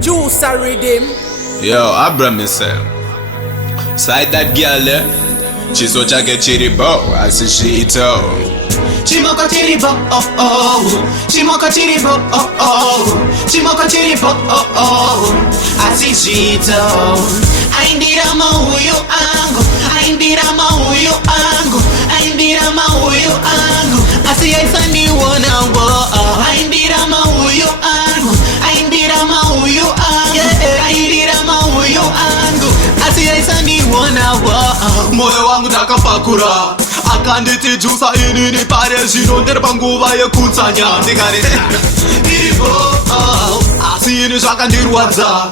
Jusa rhythm. Yo, Abra myself. Side that girl there. Chiso chake chiribo, asishito. Chimoko chiribo, oh oh. Chimoko chiribo, oh oh. Chimoko chiribo, oh oh. Asishito. Aindira Mawuyu Angu. Aindira Mawuyu Angu. Aindira Mawuyu Angu. Asiyaisani wona wo. Aindira Mawuyu Angu. Aindira Mawuyu Angu. Aindira Mawuyu Angu. Asiyaisani wona wo. Moyo wangu takapakura akanditi Jusa inini pare zvinondera panguva yekutsanya ndikare iripo asi ini zvakandirwadza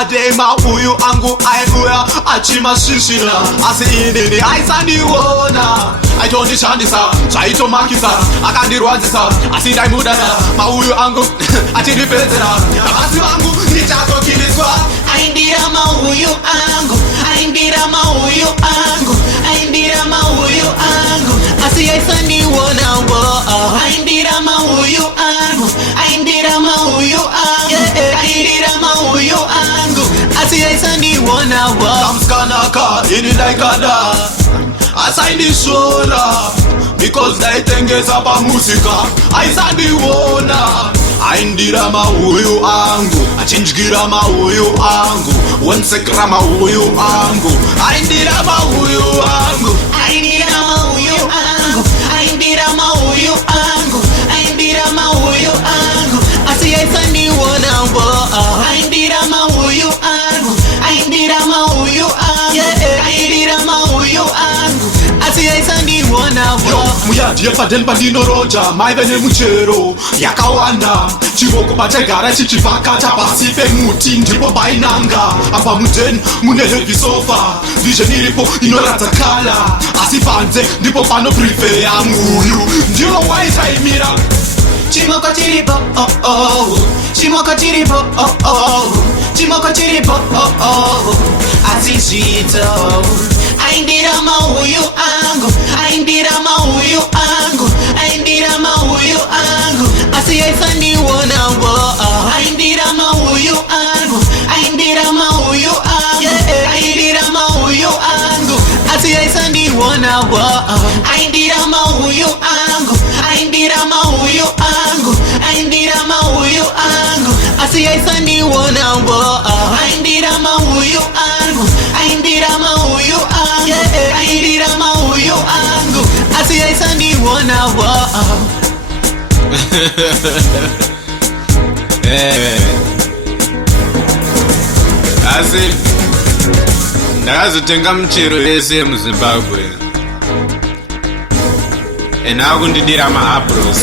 ade Mawuyu angu aiuya achimasvisvira asi inini aisandiona aitondishandisa zvaitomakisa akandirwadzisa asi ndaimudana Mawuyu angu achindipedzera navasi vangu ndichazokiniswa. Aindira Mawuyu angu. Aindira Mawuyu angu. Aindira Mawuyu angu. Asiyaisani wona wo. Aindira Mawuyu angu. Aindira Mawuyu angu. Aindira Mawuyu angu. Asiyaisani wona wo. Kamskanaka ini ndaikada asaindishola because ndaitengesa pamusika aisandiona. Aindira Mawuyu angu achindyira Mawuyu angu wensekera Mawuyu angu. Aindira Mawuyu angu. Aindira Mawuyu angu. Aindira Mawuyu angu. Aindira Mawuyu angu. Asiyaisani wona wo. Aindira Mawuyu angu. Aindira Mawuyu angu. Aindira Mawuyu angu. Asiyaisani wona wo. Muyadi yepadeni pandinoroja maive nemuchero yakawanda chivoko pachagara chichivhakata pasi pemuti ndipo painanga apa mudeni mune heavy sofa vision iripo inoratidza kala asi panze ndipo pano prefeya Muyu ndiyo waitaimira. Chimoko chiribo, oh oh. Chimoko chiribo, oh oh. Chimoko chiribo, oh oh. Asishito. Aindira Mawuyu angu. Aindira Mawuyu angu. Aindira Mawuyu angu. Asiyaisani wona wo. Aindira Mawuyu angu. Aindira Mawuyu angu. Aindira Mawuyu angu. Asiyaisani wona wo. Aindira Mawuyu angu. Aindira Mawuyu angu. Aindira Mawuyu angu. Asiyaisani wona wo. Aindira Mawuyu angu. Aindira Mawuyu angu. Aindira Mawuyu angu. Asiyaisani wona wo. Asi ndakazotenga michero yese muZimbabwe ena akundidira maapros